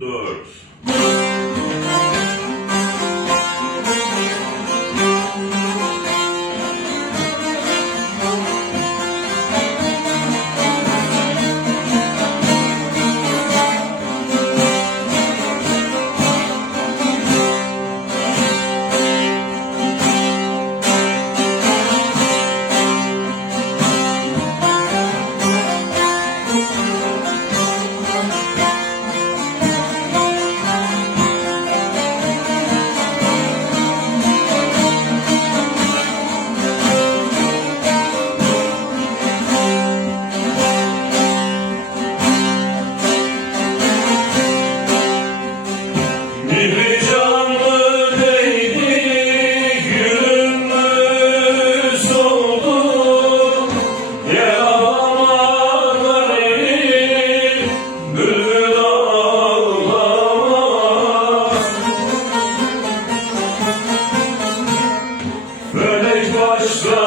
Mihri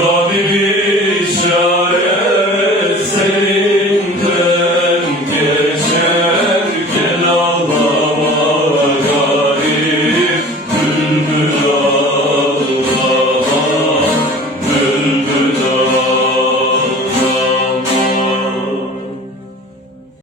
подивися.